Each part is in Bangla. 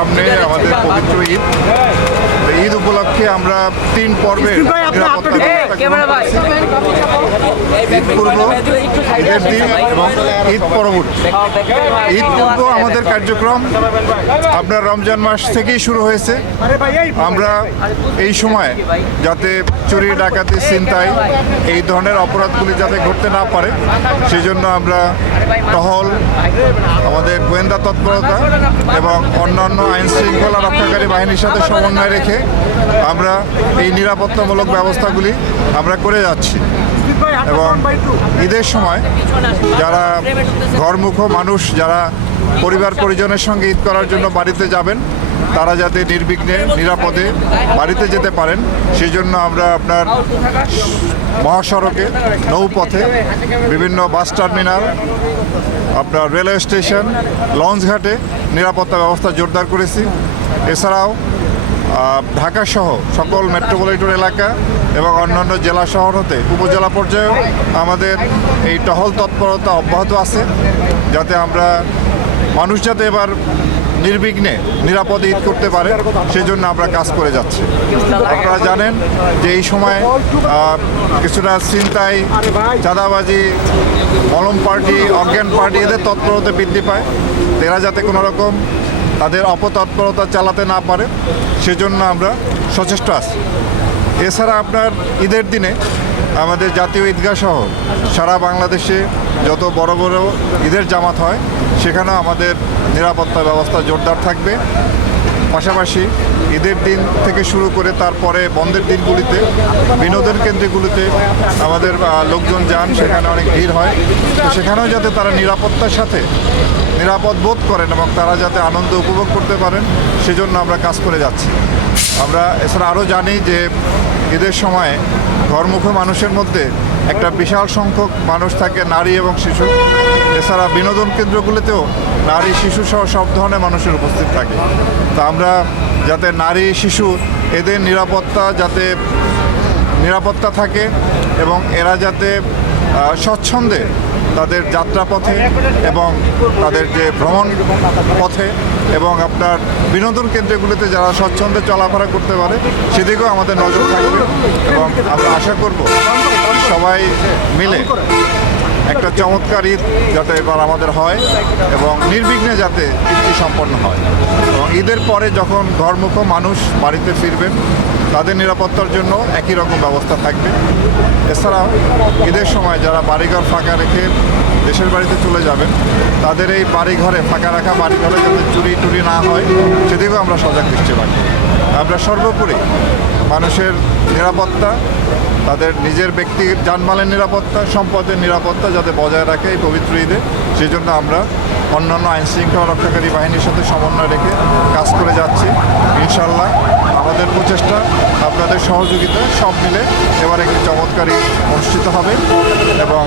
সামনে আমাদের পবিত্র ঈদ। ঈদ উপলক্ষে আমরা তিন পর্বের ঈদ পূর্ব ঈদের দিন এবং ঈদ পরবর্তী। ঈদ পূর্ব আমাদের কার্যক্রম। আপনার রমজান মাস থেকেই শুরু হয়েছে। আমরা এই সময় যাতে চুরি ডাকাতি ছিনতাই এই ধরনের অপরাধগুলি যাতে ঘটতে না পারে সেজন্য আমরা টহল আমাদের গোয়েন্দা তৎপরতা এবং অন্যান্য আইন শৃঙ্খলা রক্ষাকারী বাহিনীর সাথে সমন্বয় রেখে আমরা এই নিরাপত্তামূলক ব্যবস্থাগুলি আমরা করে যাচ্ছি। এবং ঈদের সময় যারা ঘরমুখ মানুষ, যারা পরিবার পরিজনের সঙ্গে ঈদ করার জন্য বাড়িতে যাবেন, তারা যাতে নির্বিঘ্নে, নিরাপদে বাড়িতে যেতে পারেন সেই জন্য আমরা আপনার মহাসড়কে, নৌপথে বিভিন্ন বাস টার্মিনাল, আপনার রেলওয়ে স্টেশন, লঞ্চ ঘাটে নিরাপত্তা ব্যবস্থা জোরদার করেছি। এছাড়াও আহ, ঢাকা সহ সকল মেট্রোপলিটন এলাকা এবং অন্যান্য জেলা শহর হতে উপজেলা পর্যায়েও আমাদের এই টহল তৎপরতা অব্যাহত আছে যাতে আমরা মানুষ যাতে এবার নির্বিঘ্নে নিরাপদে ঈদ করতে পারে সেজন্য আমরা কাজ করে যাচ্ছি। আপনারা জানেন যে এই সময় কিছুটা চিন্তায় চাঁদাবাজি মলম পার্টি অজ্ঞান পার্টি এদের তৎপরতা বৃদ্ধি পায়। এরা যাতে কোনো রকম তাদের অপতৎপরতা চালাতে না পারে, সেজন্য আমরা সচেষ্ট আছি। এছাড়া আপনার ঈদের দিনে আমাদের জাতীয় ঈদগাহ সহ সারা বাংলাদেশে যত বড় বড় ঈদের জামাত হয়, সেখানেও আমাদের নিরাপত্তা ব্যবস্থা জোরদার থাকবে। পাশাপাশি ঈদের দিন থেকে শুরু করে তারপরে বন্ধের দিনগুলিতে, বিনোদন কেন্দ্রগুলিতে আমাদের লোকজন যান, সেখানে অনেক ভিড় হয়। তো সেখানেও যাতে তারা নিরাপত্তার সাথে নিরাপদ বোধ করেন এবং তারা যাতে আনন্দ উপভোগ করতে পারেন, সেজন্য আমরা কাজ করে যাচ্ছি। আমরা এছাড়া আরও জানি যে ঈদের সময় ঘরমুখ মানুষের মধ্যে একটা বিশাল সংখ্যক মানুষ থাকে, নারী এবং শিশু। এছাড়া বিনোদন কেন্দ্রগুলিতেও নারী, শিশু সহ সব ধরনের মানুষের উপস্থিত থাকে। তা আমরা যাতে নারী, শিশু এদের নিরাপত্তা যাতে, নিরাপত্তা থাকে এবং এরা যাতে স্বচ্ছন্দে তাদের যাত্রাপথে এবং তাদের যে ভ্রমণ পথে এবং আপনার বিনোদন কেন্দ্রগুলিতে যারা স্বচ্ছন্দে চলাফেরা করতে পারে, সেদিকেও আমাদের নজর থাকবে এবং আমরা আশা করব সবাই মিলে একটা চমৎকার ঈদ যাতে এবার আমাদের হয় এবং নির্বিঘ্নে যাতে ঈদটি সম্পন্ন হয়। এবং ঈদের পরে যখন ঘরমুখ মানুষ বাড়িতে ফিরবেন তাদের নিরাপত্তার জন্য একই রকম ব্যবস্থা থাকবে। এছাড়াও ঈদের সময় যারা বাড়িঘর ফাঁকা রেখে দেশের বাড়িতে চলে যাবেন, তাদের এই বাড়িঘরে ফাঁকা রাখা, বাড়িঘরে যাতে চুরি টুরি না হয়, সেদিকেও আমরা সজাগ দৃষ্টি রাখি। আমরা সর্বোপরি মানুষের নিরাপত্তা, তাদের নিজের ব্যক্তির জানমালের নিরাপত্তা, সম্পদের নিরাপত্তা যাতে বজায় রাখে এই পবিত্র ঈদে। সেই জন্য আমরা অন্যান্য আইনশৃঙ্খলা রক্ষাকারী বাহিনীর সাথে সমন্বয় রেখে কাজ করে যাচ্ছি। ইনশাল্লাহ আমাদের প্রচেষ্টা, আপনাদের সহযোগিতা, সব মিলে এবার একটি চমৎকার অনুষ্ঠিত হবে এবং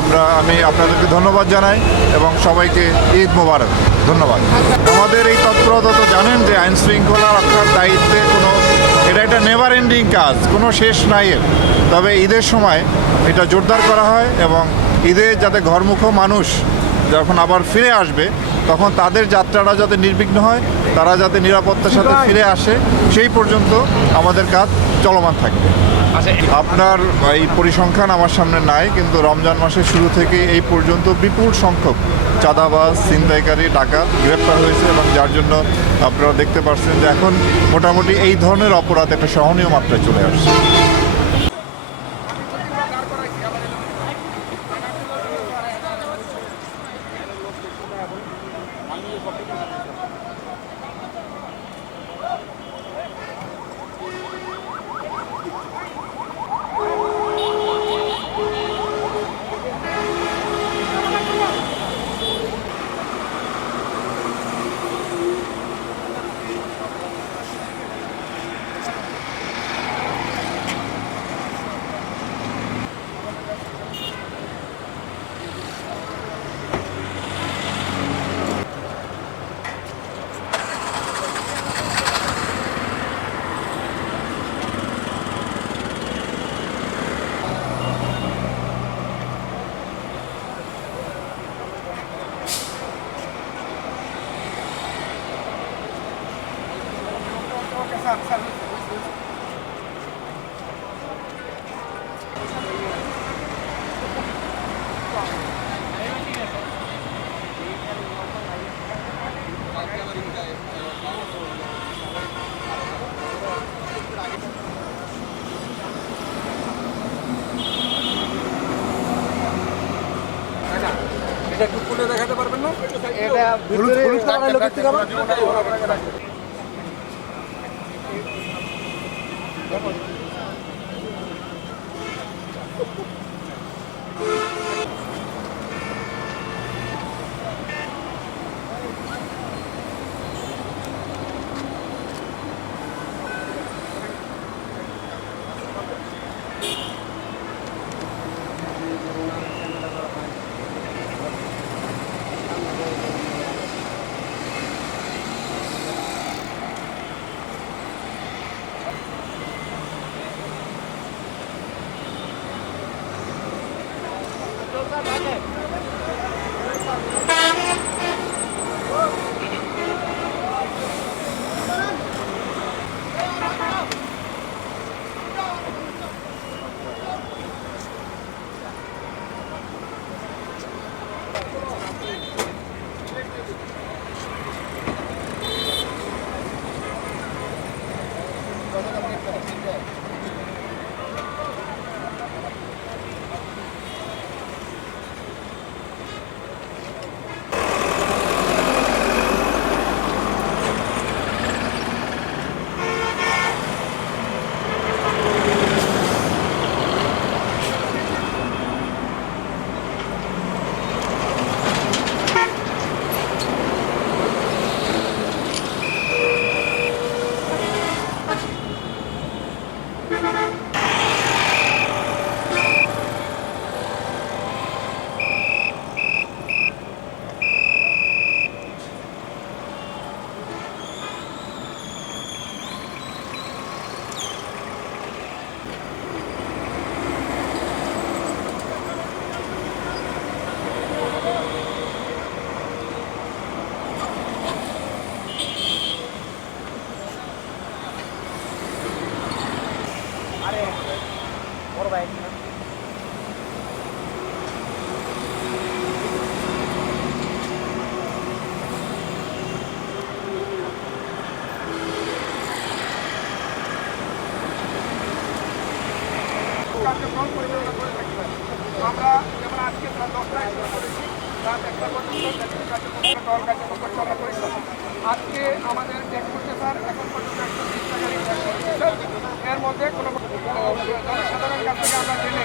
আমরা, আমি আপনাদেরকে ধন্যবাদ জানাই এবং সবাইকে ঈদ মোবারক। ধন্যবাদ। আমাদের এই তৎপরতা তো জানেন যে আইন শৃঙ্খলা রক্ষার দায়িত্বে কোনো, এটা একটা নেভার এন্ডিং কাজ, কোনো শেষ নাই তবে ঈদের সময় এটা জোরদার করা হয় এবং ঈদে যাতে ঘরমুখ মানুষ যখন আবার ফিরে আসবে তখন তাদের যাত্রাটা যাতে নির্বিঘ্ন হয় তারা যাতে নিরাপত্তার সাথে ফিরে আসে সেই পর্যন্ত আমাদের কাজ চলমান থাকবে। আপনার এই পরিসংখ্যান আমার সামনে নাই কিন্তু রমজান মাসের শুরু থেকে এই পর্যন্ত বিপুল সংখ্যক চাঁদাবাজ ছিনতাইকারী ডাকাত গ্রেপ্তার হয়েছে এবং যার জন্য আপনারা দেখতে পাচ্ছেন যে এখন মোটামুটি এই ধরনের অপরাধ একটা সহনীয় মাত্রায় চলে আসছে। এটা একটু খুলে দেখাতে পারবেন না? Come on. কার্যক্রম দল কার্যক্রম পরিচালনা করেছি আজকে আমাদের চেকপোস্টে স্যার এখন পর্যন্ত এর মধ্যে কোনো আহ, জনসাধারণের কাছ থেকে আমরা জেনে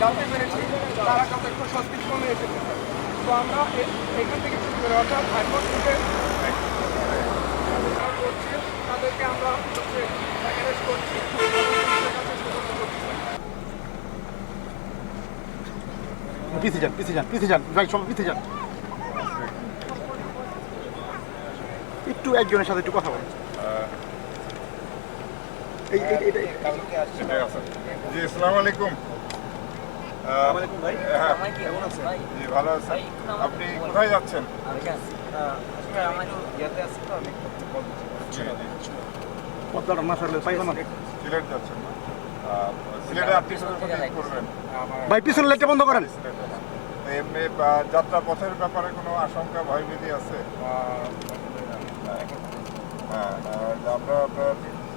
জানতে পেরেছি তারা যথেষ্ট সত্যিশ কমে এসেছে তো আমরা এখান থেকে শুরু করে অর্থাৎ হাইকোর্ট থেকে তাদেরকে আমরা করছি। পিছে যান পিছে যান পিছে যান ভাই সব পিছে যান। একটু একজনের সাথে একটু কথা বলেন। জি আসসালামু আলাইকুম। হ্যাঁ, ভালো আছেন। আপনি কোথায় যাচ্ছেন? জি, জি। পদ্মাটা না সরলে পাইবো না সিলেট যাচ্ছেন ভাই পিছনে লাইটটা বন্ধ করেন। তো এমনি যাত্রা পথের ব্যাপারে কোনো আশঙ্কা ভয়ভীতি আছে? হ্যাঁ আমরা আপনার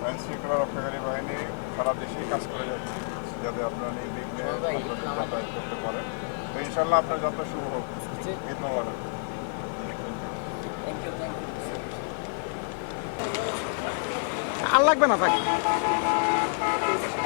আইন শৃঙ্খলা রক্ষাকারী বাহিনী সারা দেশেই কাজ করে যাচ্ছি যাতে আপনারা নির্বিঘ্নে যাতায়াত করতে পারেন। তো ইনশাল্লাহ আপনার যাত্রা শুভ হোক। মোবারক আর লাগবে না থাক